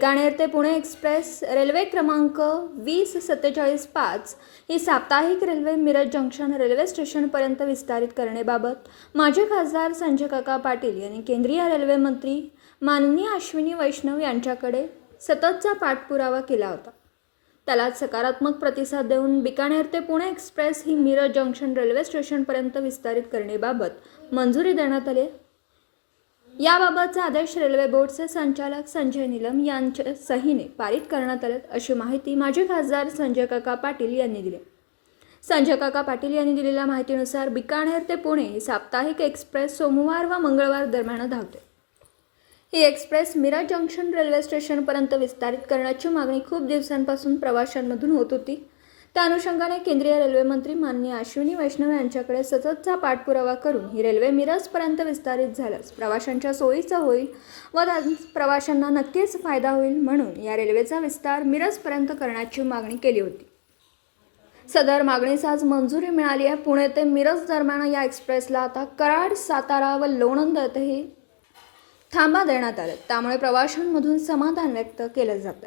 बिकानेर ते Pune express railway क्रमांक वीस सत्तेचाळीस पाच ही साप्ताहिक रेल्वे मिरज जंक्शन रेल्वे स्टेशनपर्यंत विस्तारित करण्याबाबत माजी खासदार संजय काका पाटील यांनी केंद्रीय रेल्वे मंत्री माननीय अश्विनी वैष्णव यांच्याकडे सततचा पाठपुरावा केला होता. त्याला सकारात्मक प्रतिसाद देऊन बिकानेर ते पुणे एक्सप्रेस ही मिरज जंक्शन रेल्वे स्टेशनपर्यंत विस्तारित करण्याबाबत मंजुरी देण्यात आली याबाबतचा आदेश रेल्वे बोर्डचे संचालक संजय निलम यांच्या सहीने पारित करण्यात आलेत अशी माहिती माजी खासदार संजय काका पाटील यांनी दिली. संजय काका पाटील यांनी दिलेल्या माहितीनुसार बिकानेर ते पुणे ही साप्ताहिक एक्सप्रेस सोमवार व मंगळवार दरम्यान धावते. ही एक्सप्रेस मिरा जंक्शन रेल्वे स्टेशनपर्यंत विस्तारित करण्याची मागणी खूप दिवसांपासून प्रवाशांमधून होत होती. त्या अनुषंगाने केंद्रीय रेल्वे मंत्री माननीय अश्विनी वैष्णव यांच्याकडे सततचा पाठपुरावा करून ही रेल्वे मिरजपर्यंत विस्तारित झाल्यास प्रवाशांच्या सोयीचं होईल व त्या प्रवाशांना नक्कीच फायदा होईल म्हणून या रेल्वेचा विस्तार मिरजपर्यंत करण्याची मागणी केली होती. सदर मागणीस आज मंजुरी मिळाली आहे. पुणे ते मिरज दरम्यान या एक्सप्रेसला आता कराड सातारा व लोणंद येथेही थांबा देण्यात आले. त्यामुळे प्रवाशांमधून समाधान व्यक्त केलं जातं